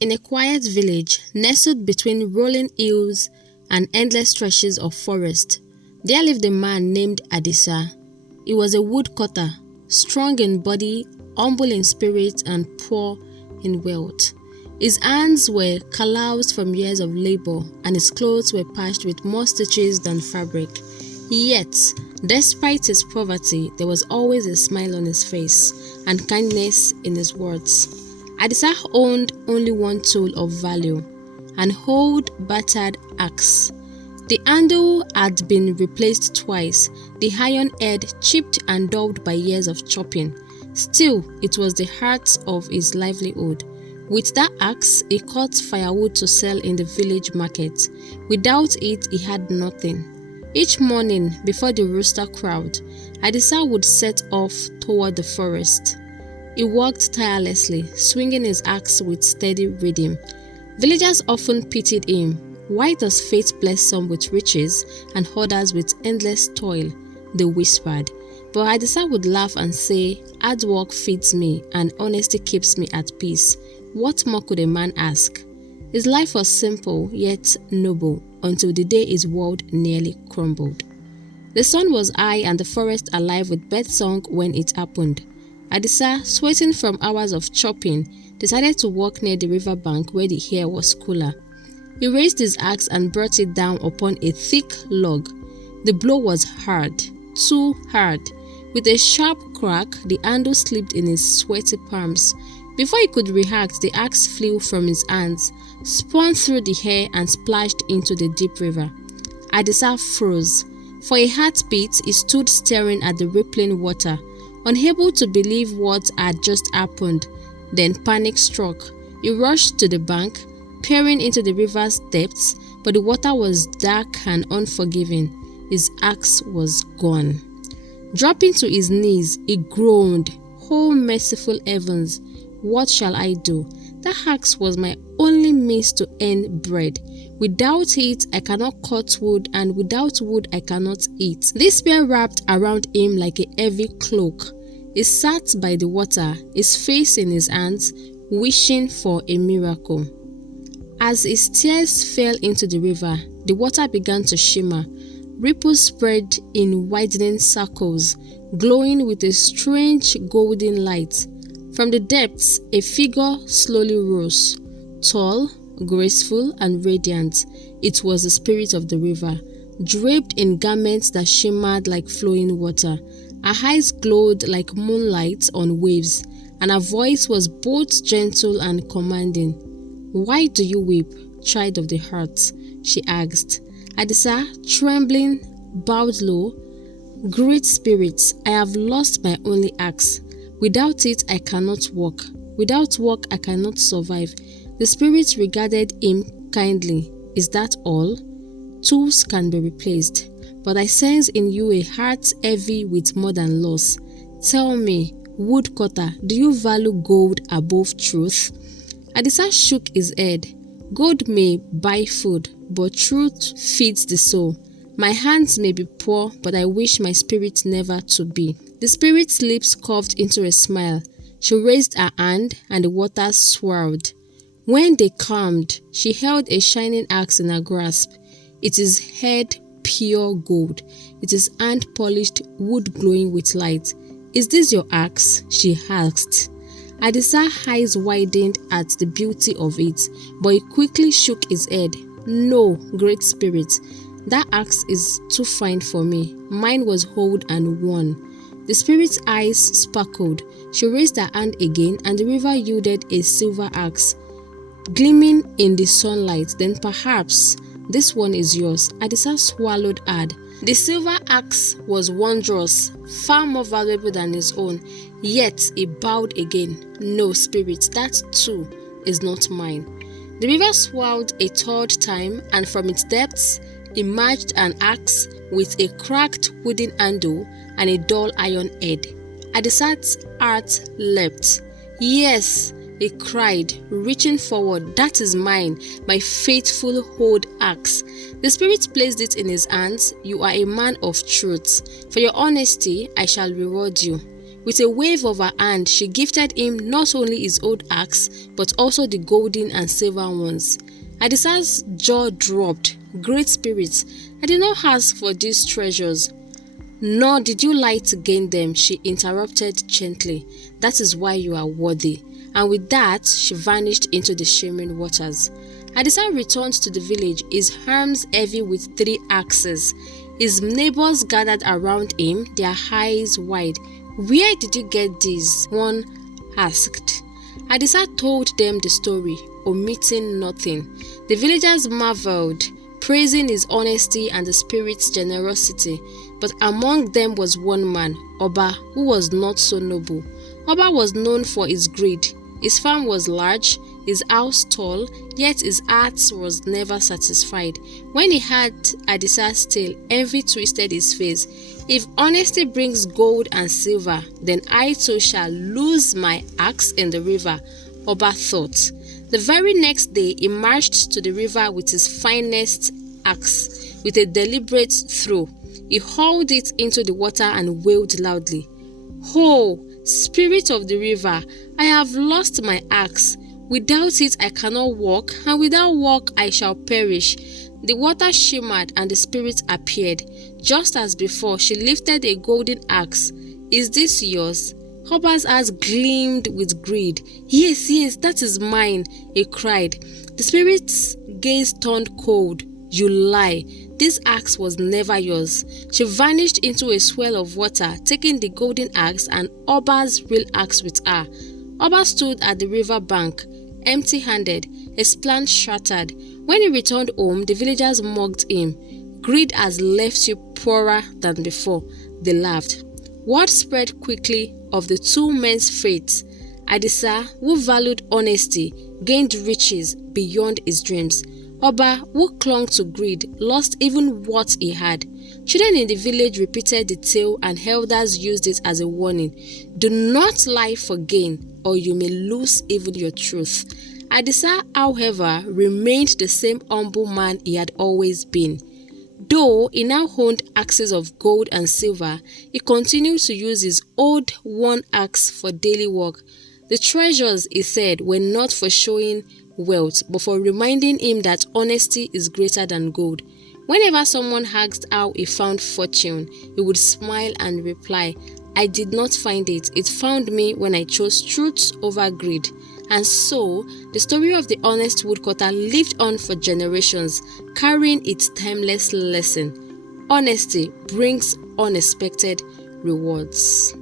In a quiet village, nestled between rolling hills and endless stretches of forest, there lived a man named Adisa. He was a woodcutter, strong in body, humble in spirit, and poor in wealth. His hands were calloused from years of labor, and his clothes were patched with more stitches than fabric. Yet, despite his poverty, there was always a smile on his face and kindness in his words. Adisa owned only one tool of value, an old battered axe. The handle had been replaced twice, the iron head chipped and dulled by years of chopping. Still, it was the heart of his livelihood. With that axe, he cut firewood to sell in the village market. Without it, he had nothing. Each morning, before the rooster crowed, Adisa would set off toward the forest. He walked tirelessly, swinging his axe with steady rhythm. Villagers often pitied him. Why does fate bless some with riches and others with endless toil? They whispered. But Adisa would laugh and say, hard work feeds me and honesty keeps me at peace. What more could a man ask? His life was simple yet noble until the day his world nearly crumbled. The sun was high and the forest alive with birdsong when it happened. Adisa, sweating from hours of chopping, decided to walk near the river bank where the air was cooler. He raised his axe and brought it down upon a thick log. The blow was hard, too hard. With a sharp crack, the handle slipped in his sweaty palms. Before he could react, the axe flew from his hands, spun through the air and splashed into the deep river. Adisa froze. For a heartbeat, he stood staring at the rippling water, unable to believe what had just happened. Then panic struck. He rushed to the bank, peering into the river's depths, but the water was dark and unforgiving. His axe was gone. Dropping to his knees, he groaned, "Oh merciful heavens, what shall I do? That axe was my only means to earn bread. Without it, I cannot cut wood, and without wood, I cannot eat." This spear wrapped around him like a heavy cloak. He sat by the water, his face in his hands, wishing for a miracle. As his tears fell into the river, the water began to shimmer. Ripples spread in widening circles, glowing with a strange golden light. From the depths, a figure slowly rose, tall, graceful, and radiant. It was the spirit of the river, draped in garments that shimmered like flowing water. Her eyes glowed like moonlight on waves, and her voice was both gentle and commanding. "Why do you weep, child of the heart?" she asked. Adisa, trembling, bowed low. "Great spirits, I have lost my only axe. Without it, I cannot walk. Without work, I cannot survive." The spirits regarded him kindly. "Is that all? Tools can be replaced, but I sense in you a heart heavy with more than loss. Tell me, woodcutter, do you value gold above truth?" Adisa shook his head. "Gold may buy food, but truth feeds the soul. My hands may be poor, but I wish my spirit never to be." The spirit's lips curved into a smile. She raised her hand, and the water swirled. When they calmed, she held a shining axe in her grasp. It is head pure gold. It is hand-polished wood glowing with light. "Is this your axe?" she asked. Adisa's eyes widened at the beauty of it, but he quickly shook his head. "No, great spirit, that axe is too fine for me. Mine was old and worn." The spirit's eyes sparkled. She raised her hand again, and the river yielded a silver axe, gleaming in the sunlight. "Then perhaps this one is yours." Adisa swallowed hard. The silver axe was wondrous, far more valuable than his own. Yet he bowed again. "No, spirit, that too is not mine." The river swirled a third time, and from its depths emerged an axe with a cracked wooden handle and a dull iron head. Adisa's heart leapt. "Yes," he cried, reaching forward, "that is mine, my faithful old axe." The spirit placed it in his hands. "You are a man of truth. For your honesty, I shall reward you." With a wave of her hand, she gifted him not only his old axe, but also the golden and silver ones. Adisa's jaw dropped. Great spirits, I did not ask for these treasures. Nor did you lie to gain them, she interrupted gently. That is why you are worthy. And with that, she vanished into the shimmering waters. Adisa returned to the village, his arms heavy with 3 axes. His neighbors gathered around him, their eyes wide. Where did you get these? One asked. Adisa told them the story, omitting nothing. The villagers marveled, praising his honesty and the spirit's generosity. But among them was one man, Oba, who was not so noble. Oba was known for his greed. His farm was large, his house tall, yet his heart was never satisfied. When he heard Adisa's tale, envy twisted his face. If honesty brings gold and silver, then I too shall lose my axe in the river, Oba thought. The very next day, he marched to the river with his finest axe. With a deliberate throw, he hauled it into the water and wailed loudly. "Ho, spirit of the river, I have lost my axe. Without it I cannot walk, and without walk I shall perish." The water shimmered and the spirit appeared. Just as before, she lifted a golden axe. "Is this yours?" Oba's eyes gleamed with greed. Yes, that is mine," he cried. The spirit's gaze turned cold. "You lie. This axe was never yours." She vanished into a swell of water, taking the golden axe and Oba's real axe with her. Oba stood at the river bank, empty-handed, his plan shattered. When he returned home, the villagers mocked him. "Greed has left you poorer than before," they laughed. Word spread quickly of the 2 men's fates. Adisa, who valued honesty, gained riches beyond his dreams. Oba, who clung to greed, lost even what he had. Children in the village repeated the tale and elders used it as a warning. Do not lie for gain, or you may lose even your truth. Adisa, however, remained the same humble man he had always been. Though he now owned axes of gold and silver, he continued to use his old one axe for daily work. The treasures, he said, were not for showing wealth, but for reminding him that honesty is greater than gold. Whenever someone asked how he found fortune, he would smile and reply, "I did not find it. It found me when I chose truth over greed." And so, the story of the honest woodcutter lived on for generations, carrying its timeless lesson. Honesty brings unexpected rewards.